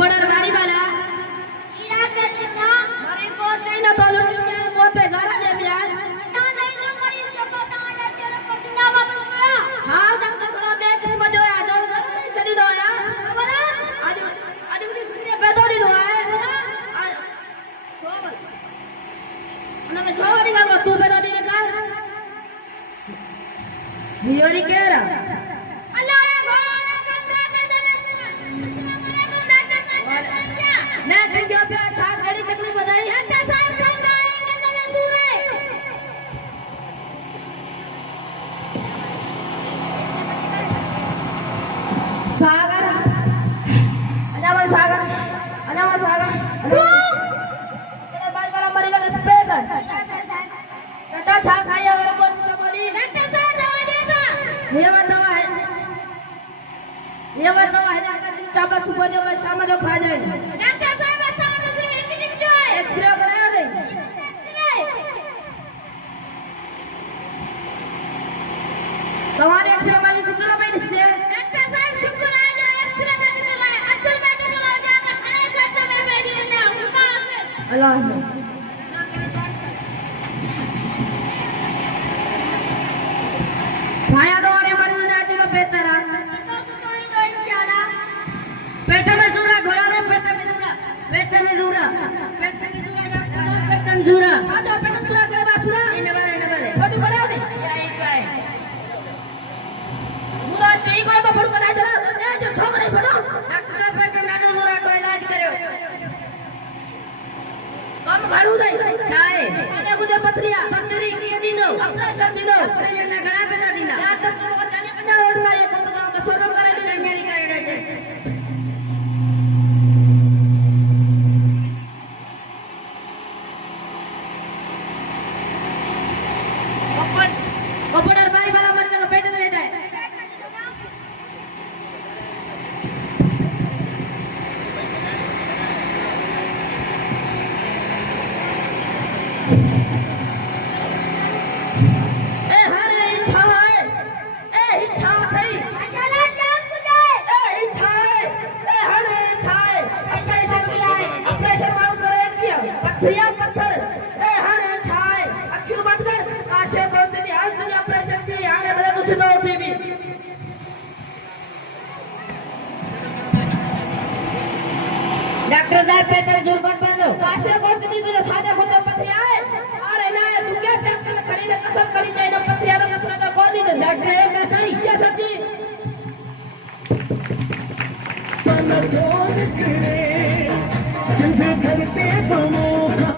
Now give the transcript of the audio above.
कपड़र वारी वाला ईरा करता मारी को चाइना पालो के पोते घर जे बियाज ता नहीं तो मरीज को पता ना चलो पटना वापस करा हां डॉक्टर थोड़ा बैठ से मजो आ जाओ चली दो यार बोला आज आज मुझे दुनिया पे दो दिन हुआ है उन्हें मैं छोड़ी का तू पे दो दिन का हियोरी कह रहा अल्लाह ने घोड़ा ने कंधा कर देने से मरे तो डॉक्टर मैं जंगियों पे अच्छा तेरी तकलीफ बताई डॉक्टर साहब कंधा आएंगे तो मैं सूरे सागर अनावर सागर तेरे बाल वाला मरेगा स्प्रे कर बेटा छा खाई अगर को बोली डॉक्टर साहब दवा देगा ये मत दवा है डॉक्टर चाबा सुबह दे और शाम को खा जाए डॉक्टर साहब ऐसा मत सिर्फ एक दिन जो है एक्सरे बना दे तुम्हारे एक्सरे वाली कितना पैसे से डॉक्टर साहब शुक्र है जो एक्सरे में निकला है असल में निकला हो जाएगा खाने खर्चे में बैठी रहना उनका अल्लाह भाया दोरे मरीज ने आज का बेहतर है तो सुनाई दो इंशाल्लाह पेट में सूरा घोड़ा रे पेट में दूरा डॉक्टर कंजूरा आजा पेट में सूरा करे बासुरा इने बारे बड़ी बड़ा दे यही काय पूरा चाहिए को तो फड़को ना चला ए जो छोकरे फड़ो डॉक्टर पेट में नाटू सूरा को इलाज करो कम घाड़ू दे चाहे आने गुजर पत्री की दिनो ऑपरेशन दिनो ऑपरेशन ना घड़ा पे ना दिना या तक तो जाने पे ना ओढ़ना है तो काम का सोरम करा दे मेरी करे रे कपड़र बारी वाला मर का पेट दे जाए पत्थर ए हरे छाए अखियों बंद कर काशे को तेरी हाल तुझे ऑपरेशन से यहां में बदल कुछ ना होती भी डॉक्टर साहब पे तेरे जुर्मन बांधो काशे को तेरी तुझे साजा होता पत्थर आए अरे ना तू क्या डॉक्टर ने खड़ी ने कसम करी चाहिए ना पत्थर आदा मसला तो कौन नहीं दे डॉक्टर एक ऐसा ही क्या सब्जी तन जोड़ के सिंध